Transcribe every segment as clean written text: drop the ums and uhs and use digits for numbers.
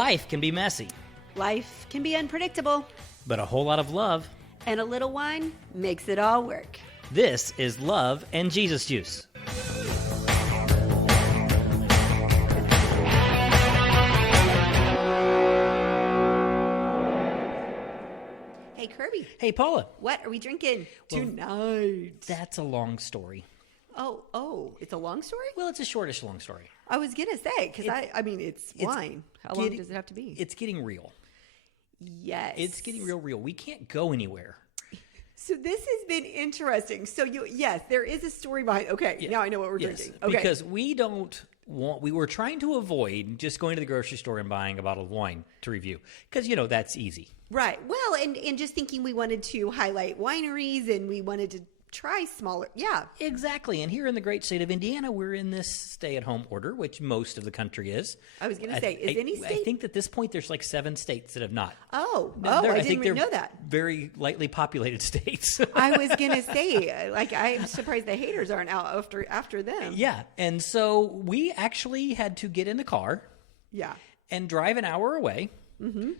Life can be messy, Life can be unpredictable, but a whole lot of love. and a little wine makes it all work. This is Love and Jesus Juice. Hey, Kirby, Hey, Paula. what are we drinking tonight? That's a long story. Oh, it's a long story? Well, it's a shortish long story. I was going to say, because I mean, it's wine. How long does it have to be? It's getting real. Yes. It's getting real. We can't go anywhere. So this has been interesting. So yes, there is a story behind. Okay, Yeah. now I know what we're drinking. Okay. Because we were trying to avoid just going to the grocery store and buying a bottle of wine to review. Because, that's easy. Right. Well, and just thinking we wanted to highlight wineries and we wanted to try smaller. Yeah. Exactly. And here in the great state of Indiana, we're in this stay-at-home order, which most of the country is. I was going to say, is any state? I think at this point there's like 7 states that have not. I I didn't even know that. Very lightly populated states. I was going to say, I'm surprised the haters aren't out after them. Yeah. And so we actually had to get in the car Yeah. and drive an hour away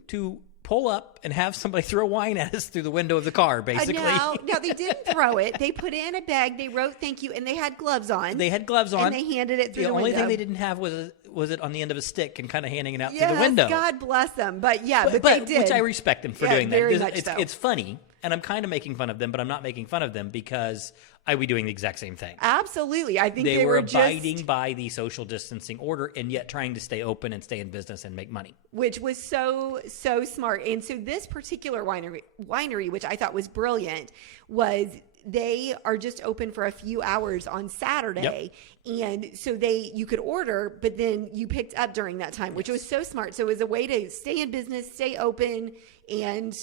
to pull up and have somebody throw wine at us through the window of the car, basically. No, they didn't throw it. They put it in a bag. They wrote thank you, and they had gloves on. They had gloves on. And they handed it through the window. only thing they didn't have was it on the end of a stick and kind of handing it out Yes, through the window. God bless them. But they did. Which I respect them for doing that. Very Because much so. It's funny, and I'm kind of making fun of them, but I'm not making fun of them because I would be doing the exact same thing. Absolutely. I think They were just abiding by the social distancing order and yet trying to stay open and stay in business and make money. which was so smart. And so this particular winery, which I thought was brilliant, was they are just open for a few hours on Saturday. And so you could order, but then you picked up during that time, which was so smart. So it was a way to stay in business, stay open, and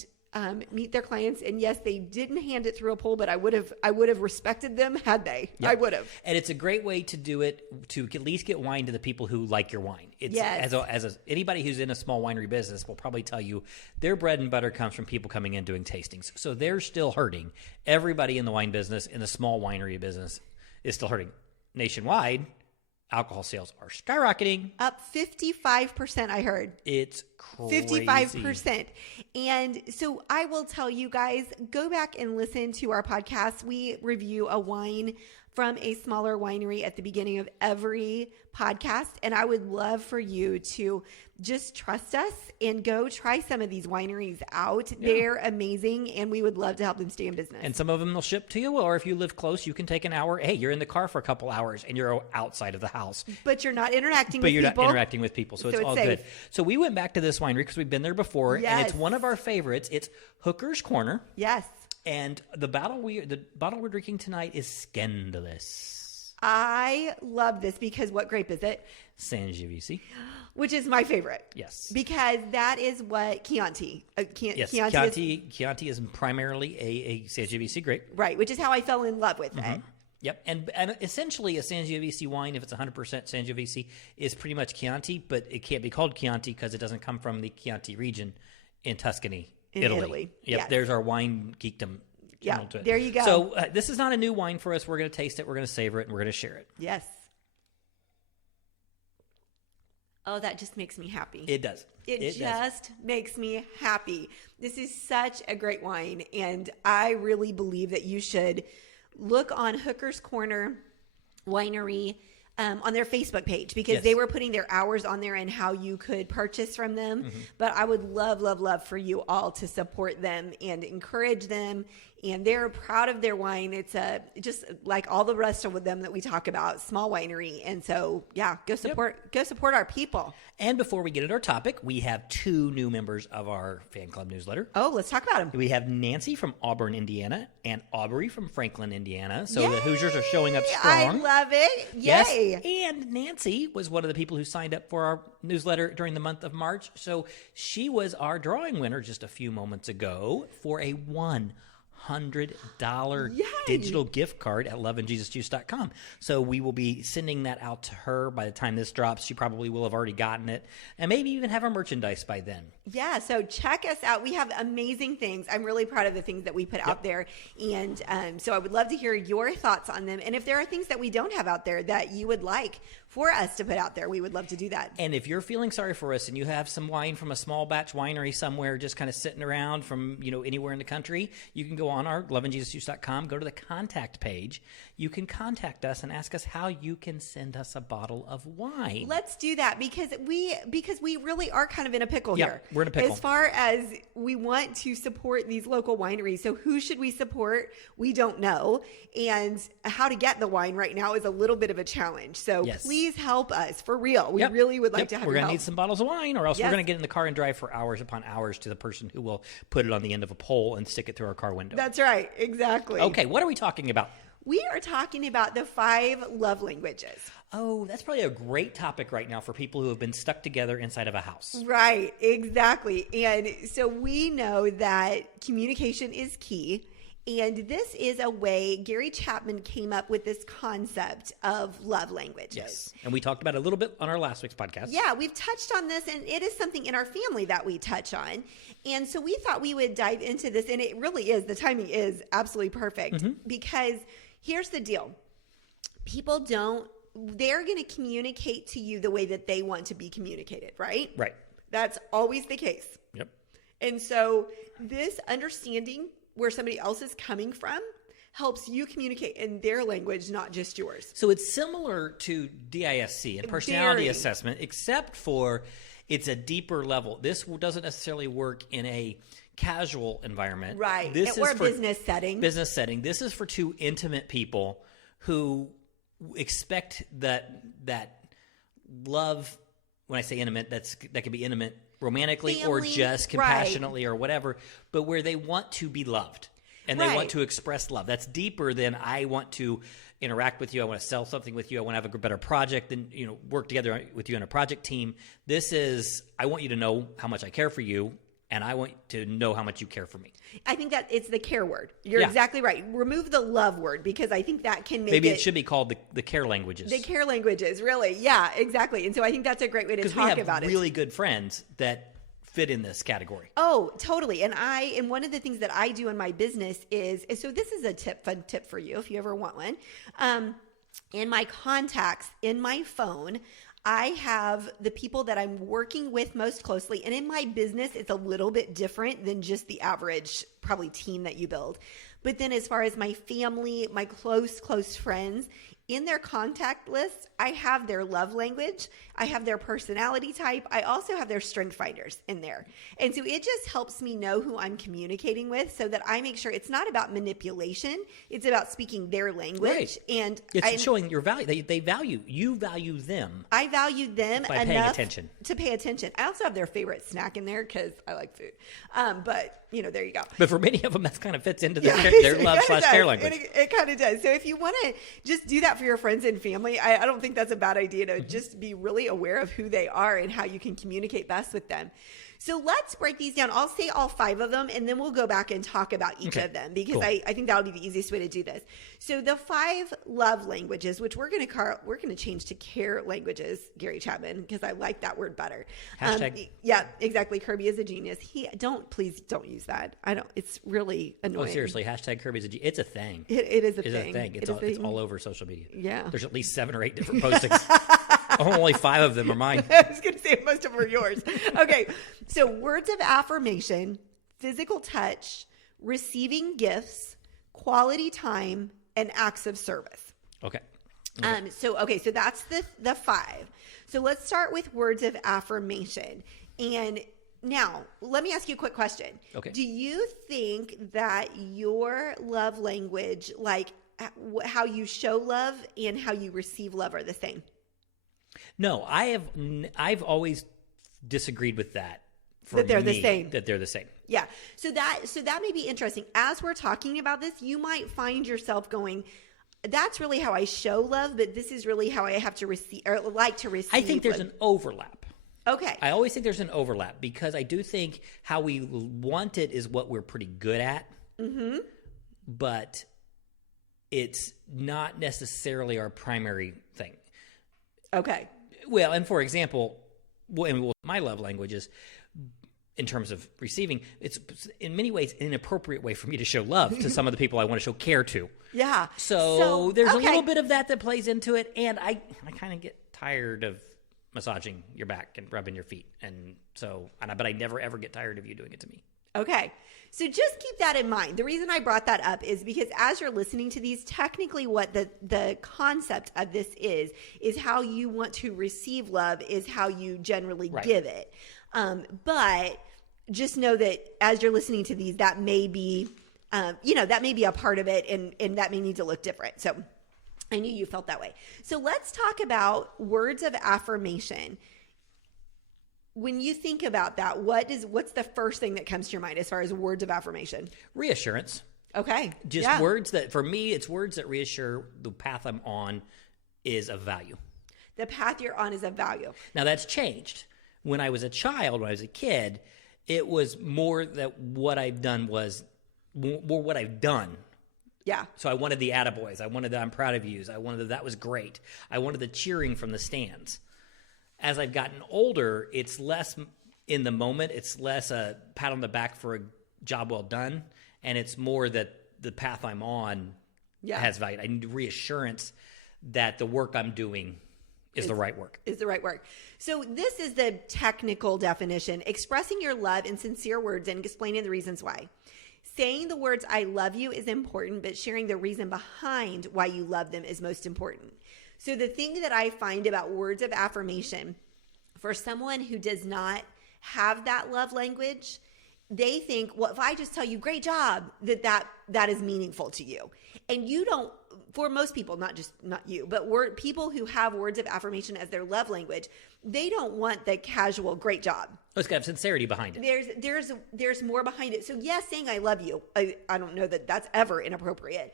meet their clients. And yes, they didn't hand it through a poll, but I would have respected them had they. Yep. I would have. And it's a great way to do it, to at least get wine to the people who like your wine. It's, Yes. Anybody who's in a small winery business will probably tell you their bread and butter comes from people coming in doing tastings. So they're still hurting. Everybody in the wine business, in the small winery business, is still hurting. Nationwide, alcohol sales are skyrocketing. Up 55%, I heard. It's crazy. 55%. And so I will tell you guys, go back and listen to our podcast. We review a wine from a smaller winery at the beginning of every podcast. And I would love for you to just trust us and go try some of these wineries out. Yeah. They're amazing, and we would love to help them stay in business. And some of them will ship to you, or if you live close, you can take an hour. Hey, you're in the car for a couple hours, and you're outside of the house. But you're not interacting with But you're people. not interacting with people, so it's all safe. good. So we went back to this winery because we've been there before, and Yes. it's one of our favorites. It's Hooker's Corner, Yes. and the bottle we're drinking tonight is Scandalous I love this because what grape is it? Sangiovese. Which is my favorite. Yes. Because that is what Chianti. Yes, Chianti is, Chianti is primarily a Sangiovese grape. right, which is how I fell in love with it. Yep, and essentially a Sangiovese wine, if it's 100% Sangiovese, is pretty much Chianti, but it can't be called Chianti because it doesn't come from the Chianti region in Tuscany, In Italy. Yep, Yes. there's our wine geekdom. Yeah, to it. there you go. So this is not a new wine for us. We're going to taste it, we're going to savor it, and we're going to share it. Yes. Oh, that just makes me happy. It does. It just makes me happy. This is such a great wine, and I really believe that you should look on Hooker's Corner Winery on their Facebook page because Yes. they were putting their hours on there and how you could purchase from them. But I would love, love, love for you all to support them and encourage them. And they're proud of their wine. It's just like all the rest of them that we talk about, small winery. And so, yeah, go support our people. And before we get at our topic, we have 2 new members of our fan club newsletter. Oh, let's talk about them. We have Nancy from Auburn, Indiana, and Aubrey from Franklin, Indiana. So the Yay! Hoosiers are showing up I strong. love it. Yay. Yes. And Nancy was one of the people who signed up for our newsletter during the month of March. So she was our drawing winner just a few moments ago for a $100 Yay. digital gift card at loveandjesusjuice.com. So we will be sending that out to her by the time this drops. She probably will have already gotten it and maybe even have our merchandise by then. Yeah, so check us out. We have amazing things. I'm really proud of the things that we put out there. And so I would love to hear your thoughts on them. And if there are things that we don't have out there that you would like for us to put out there, we would love to do that. And if you're feeling sorry for us and you have some wine from a small batch winery somewhere just kind of sitting around from, anywhere in the country, you can go on our loveandjesusjuice.com, go to the contact page. You can contact us and ask us how you can send us a bottle of wine. Let's do that because we really are kind of in a pickle here. We're in a pickle. As far as we want to support these local wineries. So who should we support? We don't know. And how to get the wine right now is a little bit of a challenge. So please help us for real. We really would like to have We're your going to help. need some bottles of wine, or else we're going to get in the car and drive for hours upon hours to the person who will put it on the end of a pole and stick it through our car window. That's right. Exactly. Okay, what are we talking about? We are talking about the 5 love languages. Oh, that's probably a great topic right now for people who have been stuck together inside of a house. Right, exactly. And so we know that communication is key. And this is a way Gary Chapman came up with this concept of love languages. Yes. And we talked about it a little bit on our last week's podcast. Yeah, we've touched on this, and it is something in our family that we touch on. And so we thought we would dive into this, and it really is. The timing is absolutely perfect because here's the deal. They're going to communicate to you the way that they want to be communicated, right? Right. That's always the case. Yep. And so this understanding where somebody else is coming from helps you communicate in their language, not just yours. So it's similar to DISC and personality assessment, except for it's a deeper level. This doesn't necessarily work in a casual environment. Right. Or a business setting. Business setting. This is for 2 intimate people who expect that love, when I say intimate, that can be intimate romantically, family, or just compassionately, or whatever, but where they want to be loved and they want to express love. That's deeper than I want to interact with you. I want to sell something with you. I want to have a better project and work together with you on a project team. This is, I want you to know how much I care for you, and I want to know how much you care for me. I think that it's the care word. You're exactly right. Remove the love word because I think that can make it should be called the care languages. The care languages, really. Yeah, exactly. And so I think that's a great way to talk about it. Because we have really good friends that fit in this category. Oh, totally. And one of the things that I do in my business is so this is a fun tip for you if you ever want one. In my contacts, in my phone, I have the people that I'm working with most closely. And in my business, it's a little bit different than just the average probably team that you build. But then as far as my family, my close friends, in their contact list, I have their love language. I have their personality type. I also have their strength finders in there. And so it just helps me know who I'm communicating with so that I make sure it's not about manipulation. It's about speaking their language. Right. And it's showing your value. They value. You value them. I value them by paying attention. To pay attention. I also have their favorite snack in there because I like food. But, there you go. But for many of them, that kind of fits into their love/care language. It kind of does. So if you want to just do that for your friends and family, I don't think that's a bad idea to just be really aware of who they are and how you can communicate best with them. So let's break these down. I'll say all 5 of them, and then we'll go back and talk about each of them because I think that'll be the easiest way to do this. So the 5 love languages, which we're going to change to care languages, Gary Chapman, because I like that word better. Hashtag. Yeah, exactly. Kirby is a genius. Please don't use that. It's really annoying. Oh, seriously. Hashtag Kirby's a genius. It's a thing. It is a thing. It's all over social media. Yeah. There's at least 7 or 8 different postings. Only 5 of them are mine. I was going to say most of them are yours. Okay. So words of affirmation, physical touch, receiving gifts, quality time, and acts of service. Okay. So that's the 5. So let's start with words of affirmation. And now let me ask you a quick question. Okay. Do you think that your love language, like how you show love and how you receive love, are the same? No, I've always disagreed with that. That they're the same. That they're the same. Yeah. So that may be interesting. As we're talking about this, you might find yourself going, that's really how I show love, but this is really how I have to receive or like to receive. I think there's an overlap. Okay. I always think there's an overlap because I do think how we want it is what we're pretty good at. Mm-hmm. But it's not necessarily our primary thing. Okay. Well, and for example, my love language is, in terms of receiving, it's in many ways an inappropriate way for me to show love to some of the people I want to show care to. Yeah. So there's a little bit of that plays into it, and I kind of get tired of massaging your back and rubbing your feet. But I never, ever get tired of you doing it to me. Okay. So just keep that in mind. The reason I brought that up is because as you're listening to these, technically what the concept of this is how you want to receive love is how you generally give it. But just know that as you're listening to these, that may be, that may be a part of it and that may need to look different. So I knew you felt that way. So let's talk about words of affirmation. When you think about that, what's the first thing that comes to your mind as far as words of affirmation? Reassurance. Okay. Just words that, for me, it's words that reassure the path I'm on is of value. The path you're on is of value. Now, that's changed. When I was a child, when I was a kid, it was more that what I've done was more what I've done. Yeah. So I wanted the attaboys. I wanted the I'm proud of yous. I wanted that was great. I wanted the cheering from the stands. As I've gotten older, it's less in the moment. It's less a pat on the back for a job well done. And it's more that the path I'm on has value. I need reassurance that the work I'm doing is the right work. Is the right work. So this is the technical definition. Expressing your love in sincere words and explaining the reasons why. Saying the words I love you is important, but sharing the reason behind why you love them is most important. So the thing that I find about words of affirmation, for someone who does not have that love language, they think, well, if I just tell you great job, that is meaningful to you. And you don't, for most people, not you, but people who have words of affirmation as their love language, they don't want the casual great job. It's got to have sincerity behind it. There's more behind it. So yes, saying I love you, I don't know that that's ever inappropriate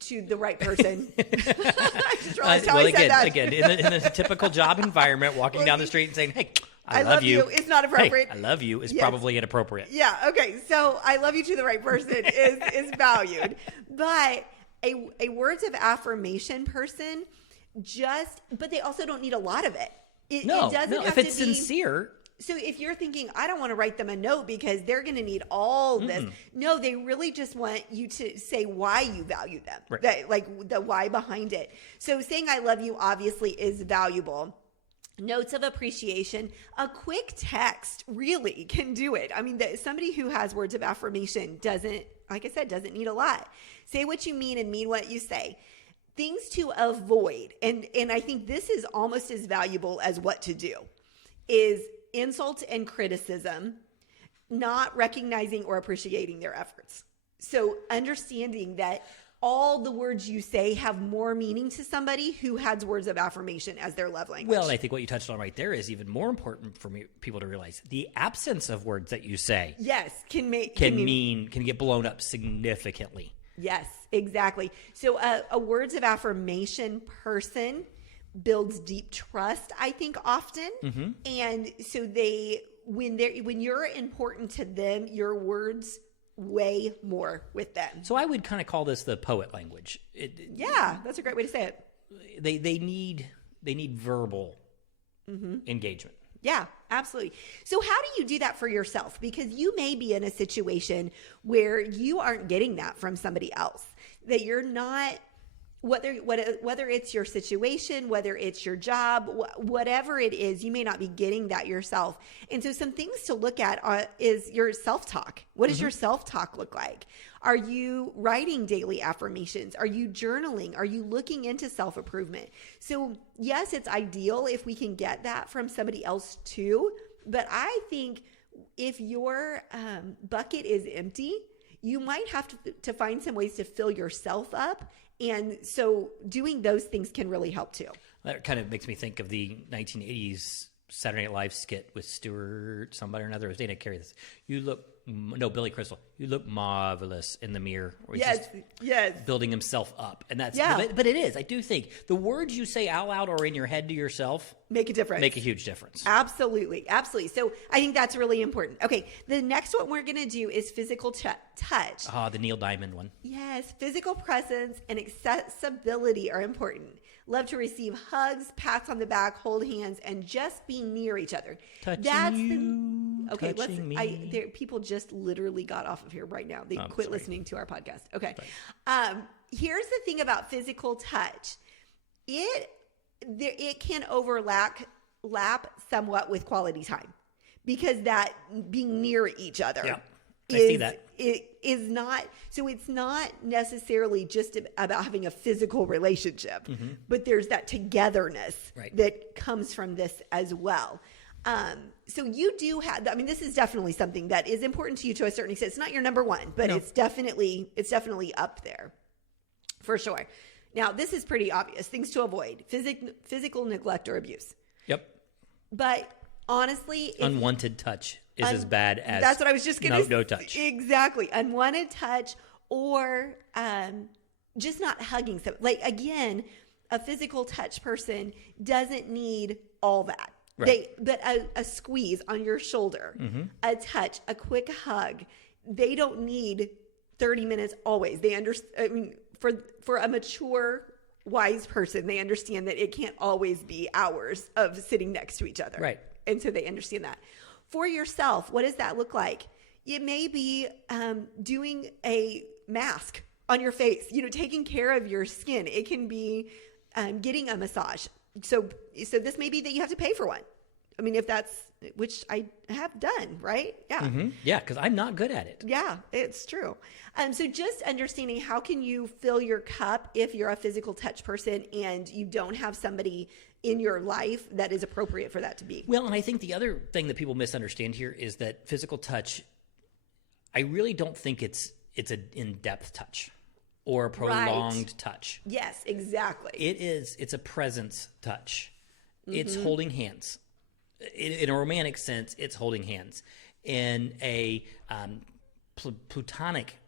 to the right person. I just realized how I said that. Again, in a typical job environment, walking down the street and saying, hey, I love you is not appropriate. Hey, I love you is probably inappropriate. Yeah. Okay. So I love you to the right person is valued, but a words of affirmation person but they also don't need a lot of it. It doesn't have if it's sincere. So if you're thinking, I don't want to write them a note because they're going to need all this. No, they really just want you to say why you value them, right. Like the why behind it. So saying I love you obviously is valuable. Notes of appreciation, a quick text really can do it. I mean, somebody who has words of affirmation doesn't need a lot. Say what you mean and mean what you say. Things to avoid, and I think this is almost as valuable as what to do, is insult and criticism, not recognizing or appreciating their efforts. So understanding that all the words you say have more meaning to somebody who has words of affirmation as their love language. Well, and I think what you touched on right there is even more important for people to realize. The absence of words that you say, can get blown up significantly. Yes, exactly. So a words of affirmation person builds deep trust, I think, often. Mm-hmm. And so when you're important to them, your words weigh more with them. So I would kind of call this the poet language. That's a great way to say it. They need verbal engagement. Yeah, absolutely. So how do you do that for yourself? Because you may be in a situation where you aren't getting that from somebody else, that you're not, whether it's your situation, whether it's your job, whatever it is, you may not be getting that yourself. And so some things to look at is your self-talk. What does your self-talk look like? Are you writing daily affirmations? Are you journaling? Are you looking into self-improvement? So yes, it's ideal if we can get that from somebody else too. But I think if your bucket is empty, you might have to find some ways to fill yourself up. And so doing those things can really help too. That kind of makes me think of the 1980s Saturday Night Live skit with Stewart, somebody or another. It was Dana Carey. Billy Crystal. You look marvelous in the mirror. Yes. Building himself up. And that's, but it is. I do think the words you say out loud or in your head to yourself make a difference. Make a huge difference. Absolutely. So I think that's really important. Okay. The next one we're going to do is physical touch. The Neil Diamond one. Yes. Physical presence and accessibility are important. Love to receive hugs, pats on the back, hold hands, and just be near each other. Touching me. People just literally got off of here right now. They quit listening to our podcast. Okay. Right. Here's the thing about physical touch. it can overlap somewhat with quality time, because that being near each other. Yeah. I see that. It is not, so it's not necessarily just about having a physical relationship, but there's that togetherness that comes from this as well. So you do have, I mean, this is definitely something that is important to you to a certain extent. It's not your number one, but it's definitely up there for sure. Now, this is pretty obvious. Things to avoid: physical neglect or abuse. Yep. But honestly, unwanted touch is as bad as that's what I was just going to say. No touch. Exactly. Unwanted touch, or just not hugging. So, like, again, a physical touch person doesn't need all that. Right. But a squeeze on your shoulder, a touch, a quick hug, they don't need 30 minutes always. They understand. I mean, for a mature, wise person, they understand that it can't always be hours of sitting next to each other. Right. And so they understand that. For yourself, what does that look like? It may be doing a mask on your face, taking care of your skin. It can be getting a massage. So this may be that you have to pay for one. I mean, if that's, which I have done, right? Yeah. Mm-hmm. Yeah, because I'm not good at it. Yeah, it's true. So just understanding, how can you fill your cup if you're a physical touch person and you don't have somebody in your life that is appropriate for that to be. Well, and I think the other thing that people misunderstand here is that physical touch, I really don't think it's an in-depth touch or a prolonged touch. Yes, exactly. It's a presence touch. It's holding hands. In a romantic sense, it's holding hands. In a platonic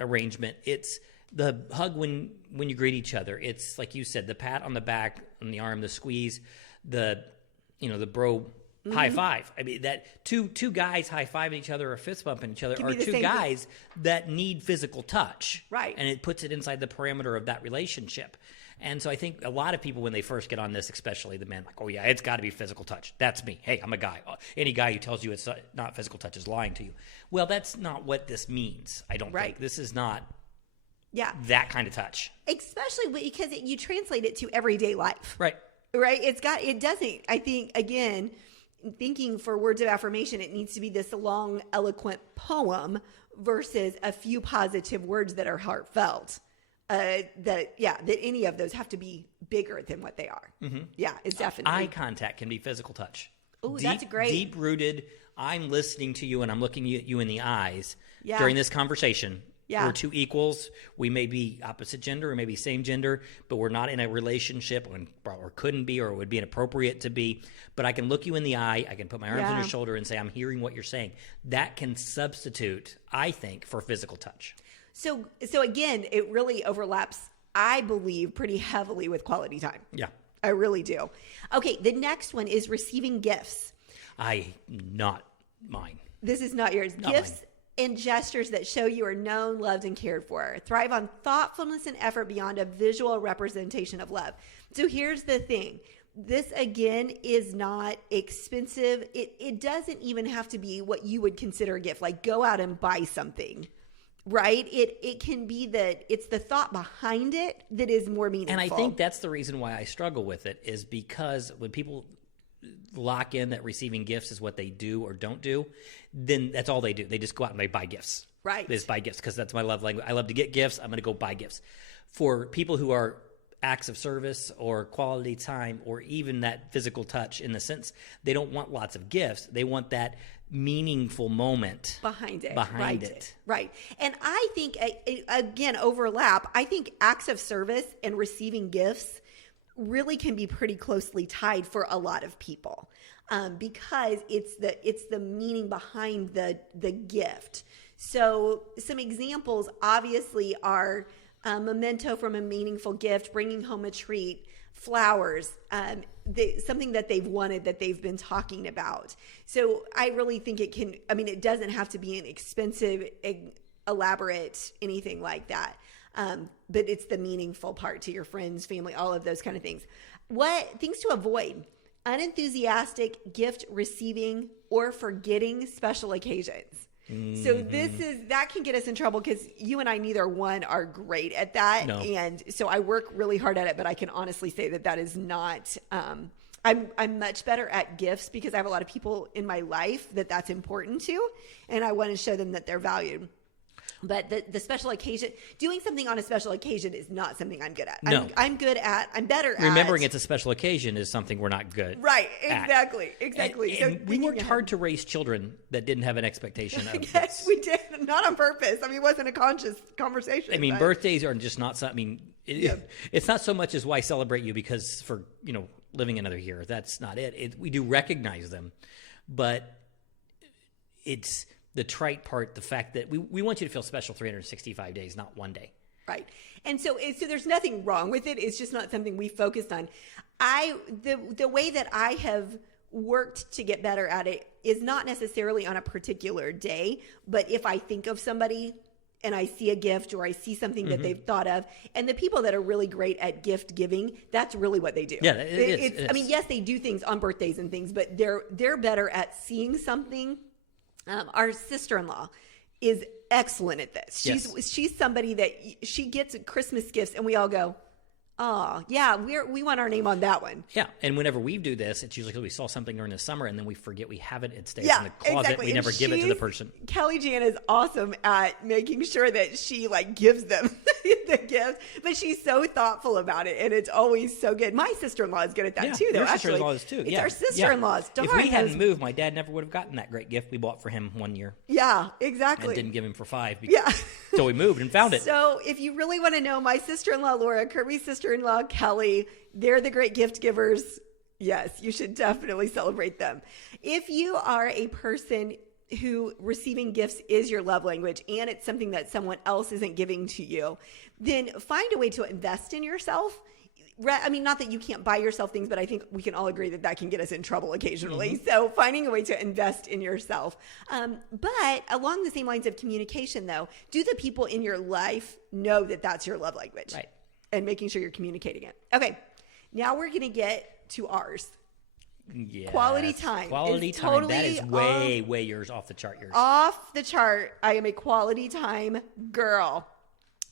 arrangement, it's the hug when you greet each other. It's like you said, the pat on the back, on the arm, the squeeze, the bro high five. I mean, that two guys high fiving each other or fist bumping each other are two guys that need physical touch. Right. And it puts it inside the parameter of that relationship. And so I think a lot of people, when they first get on this, especially the men, like, oh yeah, it's got to be physical touch. That's me. Hey, I'm a guy. Any guy who tells you it's not physical touch is lying to you. Well, that's not what this means. I don't think. This is not that kind of touch. Especially because you translate it to everyday life. Right. Right. It doesn't, I think, again, thinking for words of affirmation, it needs to be this long, eloquent poem versus a few positive words that are heartfelt. That any of those have to be bigger than what they are. Mm-hmm. Yeah, it's definitely. Eye contact can be physical touch. Oh, that's great. Deep-rooted, I'm listening to you and I'm looking at you in the eyes during this conversation. Yeah. We're two equals. We may be opposite gender or maybe same gender, but we're not in a relationship or couldn't be or would be inappropriate to be. But I can look you in the eye. I can put my arms on your shoulder and say, I'm hearing what you're saying. That can substitute, I think, for physical touch. So again, it really overlaps, I believe, pretty heavily with quality time. Yeah. I really do. Okay, the next one is receiving gifts. Not mine. This is not yours. Not gifts mine. And gestures that show you are known, loved, and cared for. Thrive on thoughtfulness and effort beyond a visual representation of love. So here's the thing. This, again, is not expensive. It doesn't even have to be what you would consider a gift, like go out and buy something. Right? It can be that it's the thought behind it that is more meaningful. And I think that's the reason why I struggle with it, is because when people lock in that receiving gifts is what they do or don't do, then that's all they do. They just go out and they buy gifts. Right. They just buy gifts because that's my love language. I love to get gifts. I'm going to go buy gifts. For people who are acts of service or quality time or even that physical touch, in the sense, they don't want lots of gifts. They want that meaningful moment behind it. Right. And I think, again, overlap. I think acts of service and receiving gifts really can be pretty closely tied for a lot of people, because it's the meaning behind the gift. So some examples obviously are a memento from a meaningful gift, bringing home a treat, flowers, something that they've wanted, that they've been talking about. So I really think it doesn't have to be an expensive, elaborate, anything like that. But it's the meaningful part to your friends, family, all of those kind of things. What things to avoid: unenthusiastic gift receiving or forgetting special occasions. So that can get us in trouble because you and I, neither one are great at that. No. And so I work really hard at it, but I can honestly say that is not, I'm much better at gifts because I have a lot of people in my life that's important to, and I want to show them that they're valued. But the special occasion, doing something on a special occasion is not something I'm good at. No. I'm better at. Remembering it's a special occasion is something we're not good Right, at. exactly. And we worked hard to raise children that didn't have an expectation of yes, this. we did. Not on purpose. I mean, it wasn't a conscious conversation. I mean, but birthdays are just not something. It's not so much as why celebrate you because for living another year. That's not it. We do recognize them, but it's the trite part, the fact that we want you to feel special 365 days, not one day. Right. And so there's nothing wrong with it. It's just not something we focused on. The way that I have worked to get better at it is not necessarily on a particular day, but if I think of somebody and I see a gift or I see something that they've thought of, and the people that are really great at gift giving, that's really what they do. Yeah, it is. I mean, yes, they do things on birthdays and things, but they're better at seeing something. Our sister-in-law is excellent at this. She's somebody that she gets Christmas gifts and we all go, oh, yeah, we want our name on that one. Yeah, and whenever we do this, it's usually because we saw something during the summer and then we forget we have it. It stays Yeah, in the closet. exactly. We never give it to the person. Kelly Jan is awesome at making sure that she gives them the gift, but she's so thoughtful about it, and it's always so good. My sister-in-law is good at that too, though. Your Actually, sister-in-law is too. It's our sister-in-laws. If we hadn't moved, my dad never would have gotten that great gift we bought for him one year. Yeah, exactly. And didn't give him for 5. Yeah. So we moved and found it. So if you really want to know my sister-in-law, Laura, Kirby's sister-in-law, Kelly, they're the great gift givers. Yes, you should definitely celebrate them. If you are a person who receiving gifts is your love language and it's something that someone else isn't giving to you, then find a way to invest in yourself. I mean, not that you can't buy yourself things, but I think we can all agree that can get us in trouble occasionally. So finding a way to invest in yourself. But along the same lines of communication, though, do the people in your life know that that's your love language? Right. And making sure you're communicating it. Okay, now we're going to get to ours. Yes. Quality time. Quality time. Totally that is way yours, off the chart yours. Off the chart. I am a quality time girl.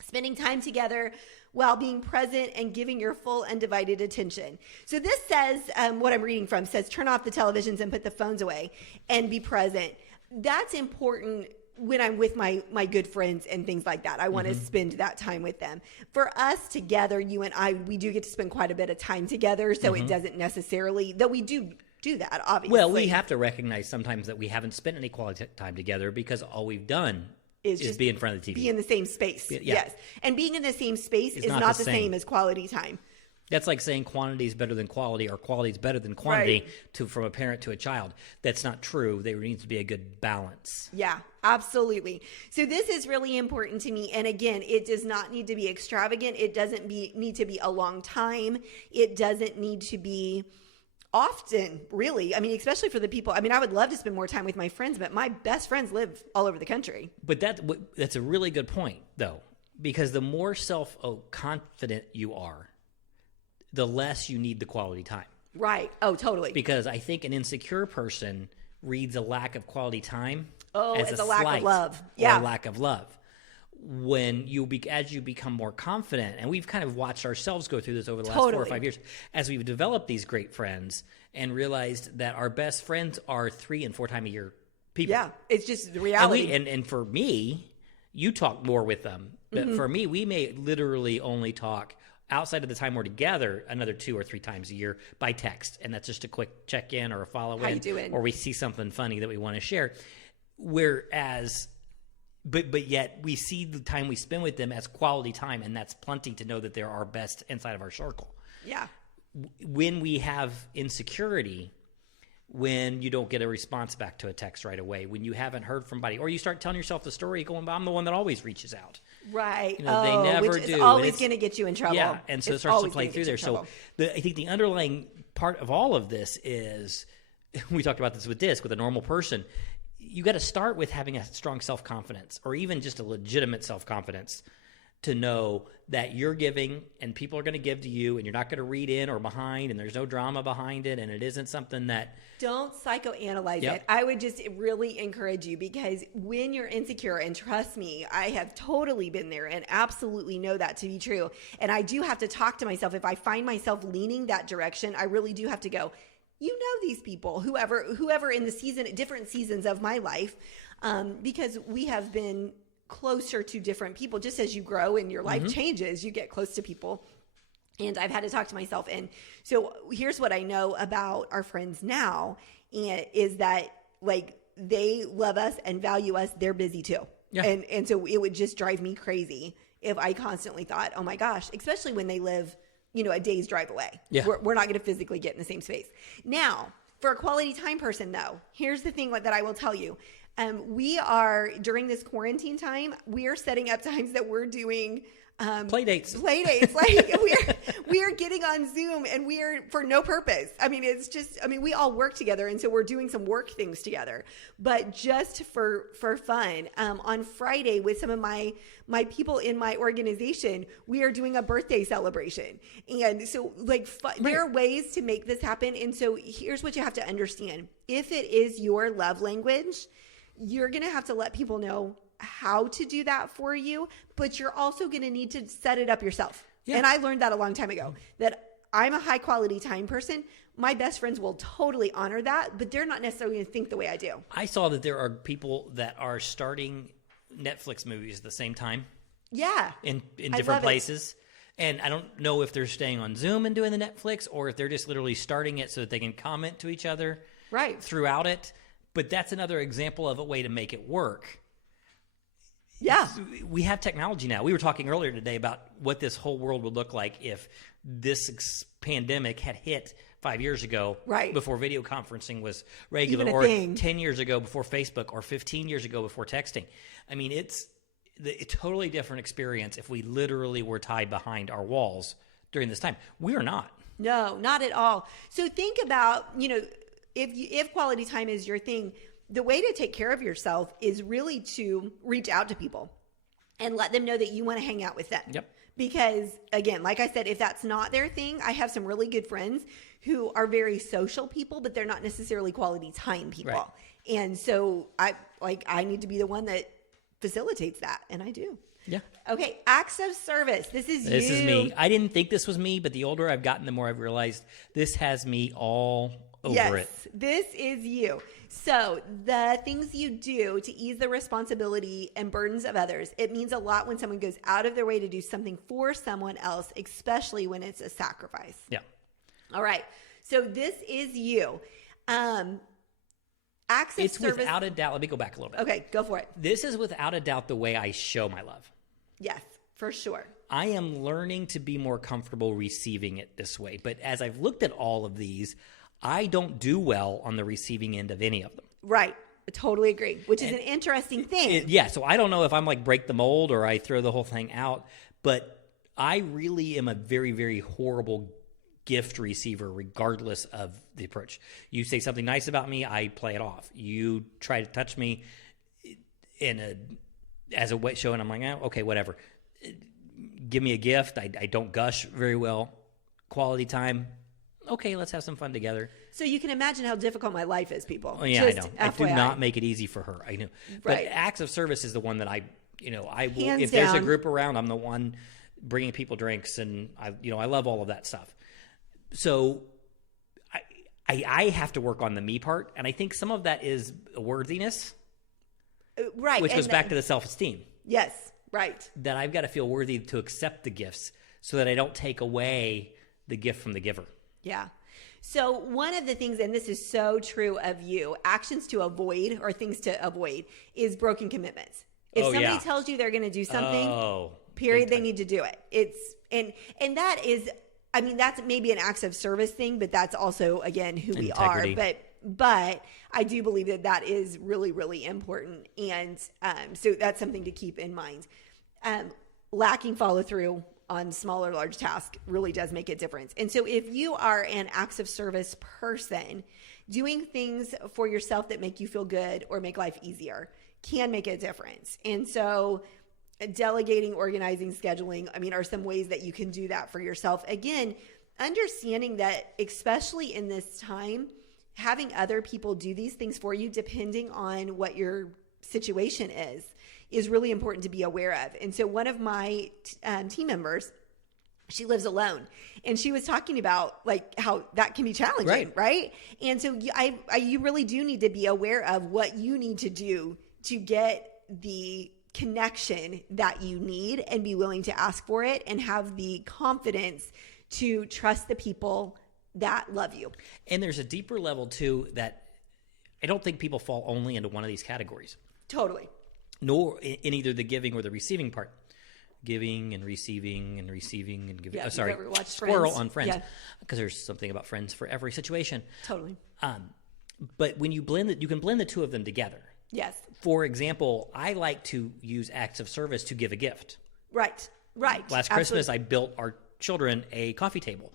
Spending time together while being present and giving your full undivided attention. So this says, what I'm reading from says, turn off the televisions and put the phones away and be present. That's important when I'm with my good friends and things like that. I want to spend that time with them. For us together, you and I, we do get to spend quite a bit of time together. So it doesn't necessarily, though we do that, obviously. Well, we have to recognize sometimes that we haven't spent any quality time together because all we've done is just be in front of the TV. Be in the same space. Yes. And being in the same space is not the same as quality time. That's like saying quantity is better than quality or quality is better than quantity from a parent to a child. That's not true. There needs to be a good balance. Yeah, absolutely. So this is really important to me. And again, it does not need to be extravagant. It doesn't need to be a long time. It doesn't need to be often, really. I mean, especially for the people. I mean, I would love to spend more time with my friends, but my best friends live all over the country. But that's a really good point, though, because the more self-confident you are, the less you need the quality time. Right. Oh, totally. Because I think an insecure person reads a lack of quality time as a lack of love. Yeah. Or a lack of love. When as you become more confident, and we've kind of watched ourselves go through this over the last 4 or 5 years, as we've developed these great friends and realized that our best friends are 3 and 4 times a year people. Yeah, it's just the reality. And for me, you talk more with them. But for me, we may literally only talk outside of the time we're together another 2 or 3 times a year by text. And that's just a quick check-in or a follow-in. How you doing? Or we see something funny that we want to share. Whereas, but yet we see the time we spend with them as quality time, and that's plenty to know that they're our best inside of our circle. Yeah. When we have insecurity, when you don't get a response back to a text right away, when you haven't heard from somebody, or you start telling yourself the story going, I'm the one that always reaches out. Right. They never which do. is always going to get you in trouble. Yeah, and so it starts to play through there. So I think the underlying part of all of this is, we talked about this with a normal person, you got to start with having a strong self-confidence, or even just a legitimate self-confidence, to know that you're giving and people are going to give to you and you're not going to read in or behind and there's no drama behind it and it isn't something that... Don't psychoanalyze it. I would just really encourage you, because when you're insecure, and trust me, I have totally been there and absolutely know that to be true. And I do have to talk to myself. If I find myself leaning that direction, I really do have to go, you know, these people, whoever in the season, different seasons of my life, because we have been closer to different people. Just as you grow and your life changes, you get close to people. And I've had to talk to myself. And so here's what I know about our friends now, and is that, like, they love us and value us. They're busy too. Yeah. And so it would just drive me crazy if I constantly thought, oh my gosh, especially when they live, you know, a day's drive away. Yeah. We're not going to physically get in the same space. Now, for a quality time person though, here's the thing that I will tell you. We are, during this quarantine time, we are setting up times that we're doing play dates. Like we are getting on Zoom, and we are for no purpose. I mean, it's just, I mean, we all work together, and so we're doing some work things together, but just for fun. On Friday, with some of my people in my organization, we are doing a birthday celebration. And so, like, there are ways to make this happen. And so here's what you have to understand. If it is your love language, you're going to have to let people know how to do that for you, but you're also going to need to set it up yourself. Yeah. And I learned that a long time ago, that I'm a high quality time person. My best friends will totally honor that, but they're not necessarily going to think the way I do. I saw that there are people that are starting Netflix movies at the same time. Yeah. In different places. And I don't know if they're staying on Zoom and doing the Netflix, or if they're just literally starting it so that they can comment to each other throughout it. But that's another example of a way to make it work. Yeah. We have technology now. We were talking earlier today about what this whole world would look like if this pandemic had hit 5 years ago, before video conferencing was regular, or 10 years ago before Facebook, or 15 years ago before texting. I mean, it's a totally different experience if we literally were tied behind our walls during this time. We are not. No, not at all. So think about, you know, if quality time is your thing, the way to take care of yourself is really to reach out to people and let them know that you want to hang out with them. Yep. Because again, like I said, if that's not their thing, I have some really good friends who are very social people, but they're not necessarily quality time people. Right. And so I need to be the one that facilitates that. And I do. Yeah. Okay. Acts of service. This is me. I didn't think this was me, but the older I've gotten, the more I've realized this has me all over it. This is you. So the things you do to ease the responsibility and burdens of others, it means a lot when someone goes out of their way to do something for someone else, especially when it's a sacrifice. Yeah. All right. So this is you. Acts of it's service. Without a doubt. Let me go back a little bit. Okay, go for it. This is without a doubt the way I show my love. Yes, for sure. I am learning to be more comfortable receiving it this way. But as I've looked at all of these, I don't do well on the receiving end of any of them. Right. I totally agree, which is an interesting thing. So I don't know if I'm like break the mold or I throw the whole thing out, but I really am a very, very horrible gift receiver regardless of the approach. You say something nice about me, I play it off. You try to touch me as a way show, and I'm like, okay, whatever. Give me a gift. I don't gush very well. Quality time. Okay, let's have some fun together. So you can imagine how difficult my life is, people. Oh, yeah, just I know. FYI. I do not make it easy for her. I know. But acts of service is the one that I will, if there's a group around, I'm the one bringing people drinks, and I love all of that stuff. So I have to work on the me part, and I think some of that is worthiness. Right. Which goes back to the self-esteem. Yes, right. That I've got to feel worthy to accept the gifts so that I don't take away the gift from the giver. Yeah. So one of the things, and this is so true of you, actions to avoid or things to avoid is broken commitments. If somebody tells you they're going to do something, period, they need to do it. And that is, I mean, that's maybe an acts of service thing, but that's also, again, who we are. But I do believe that is really, really important. And so that's something to keep in mind. Lacking follow through on small or large tasks really does make a difference. And so if you are an acts of service person, doing things for yourself that make you feel good or make life easier can make a difference. And so delegating, organizing, scheduling, I mean, are some ways that you can do that for yourself. Again, understanding that, especially in this time, having other people do these things for you, depending on what your situation is really important to be aware of. And so one of my team members, she lives alone, and she was talking about like how that can be challenging, right? And so you really do need to be aware of what you need to do to get the connection that you need and be willing to ask for it and have the confidence to trust the people that love you. And there's a deeper level too that I don't think people fall only into one of these categories. Totally. Nor in either the giving or the receiving part. Giving and receiving and receiving and giving. Yeah, Sorry, you've ever watched squirrel Friends? on Friends. Yeah. Because there's something about Friends for every situation. Totally. But when you blend it, you can blend the two of them together. Yes. For example, I like to use acts of service to give a gift. Right. Last Christmas, I built our children a coffee table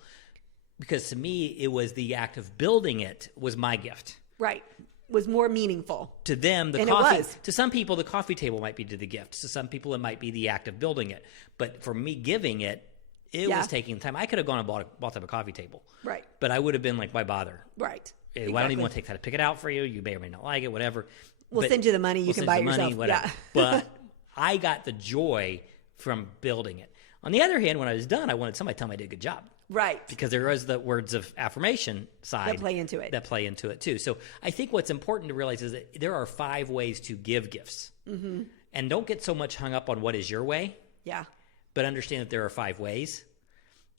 because to me, it was the act of building it was my gift. Right. Was more meaningful. To them, And it was. To some people, the coffee table might be to the gift. To some people, it might be the act of building it. But for me, giving it, it was taking time. I could have gone and bought them a coffee table. Right. But I would have been like, why bother? Right. I don't even want to take time to pick it out for you. You may or may not like it, whatever. We'll send you the money. You can buy it yourself. Whatever. Yeah. But I got the joy from building it. On the other hand, when I was done, I wanted somebody to tell me I did a good job. Right. Because there is the words of affirmation side. That play into it. Too. So I think what's important to realize is that there are 5 ways to give gifts. Mm-hmm. And don't get so much hung up on what is your way. Yeah. But understand that there are 5 ways.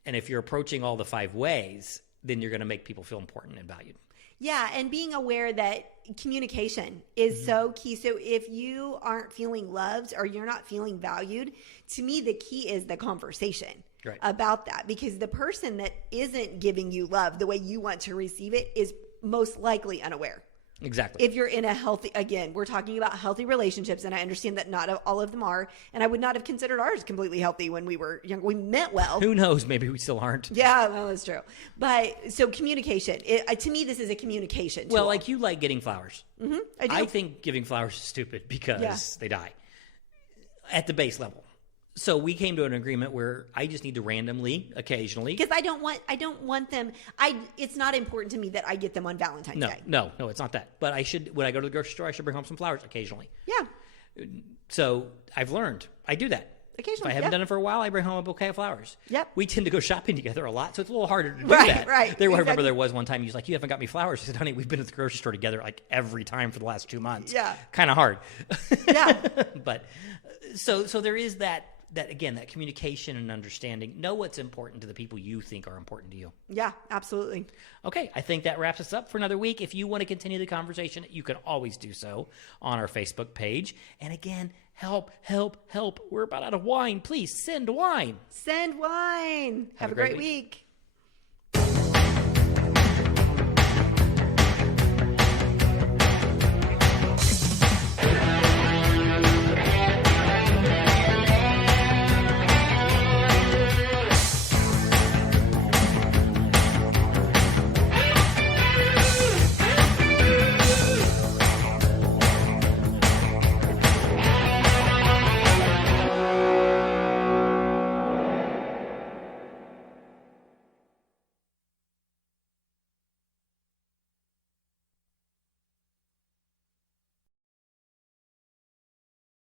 And if you're approaching all the 5 ways, then you're going to make people feel important and valued. Yeah, and being aware that communication is so key. So if you aren't feeling loved or you're not feeling valued, to me, the key is the conversation about that. Because the person that isn't giving you love the way you want to receive it is most likely unaware. Exactly. If you're in a healthy, again, we're talking about healthy relationships, and I understand that not all of them are, and I would not have considered ours completely healthy when we were young. We meant well. Who knows? Maybe we still aren't. Yeah, well, that's true. But so communication, to me, this is a communication tool. Well, like you like getting flowers. Mm-hmm, I do. I think giving flowers is stupid because they die at the base level. So we came to an agreement where I just need to randomly, occasionally. Because I don't want them. It's not important to me that I get them on Valentine's Day. No, it's not that. But I should, when I go to the grocery store, I should bring home some flowers occasionally. Yeah. So I've learned. I do that. Occasionally, if I haven't done it for a while, I bring home a bouquet of flowers. Yep. We tend to go shopping together a lot, so it's a little harder to do Right. that. I remember there was one time he was like, "You haven't got me flowers." I said, "Honey, we've been at the grocery store together like every time for the last 2 months." Yeah. Kind of hard. Yeah. But so there is that again, that communication and understanding. Know what's important to the people you think are important to you. Yeah, absolutely. Okay, I think that wraps us up for another week. If you want to continue the conversation, you can always do so on our Facebook page. And again, help. We're about out of wine. Please send wine. Send wine. Have a great week.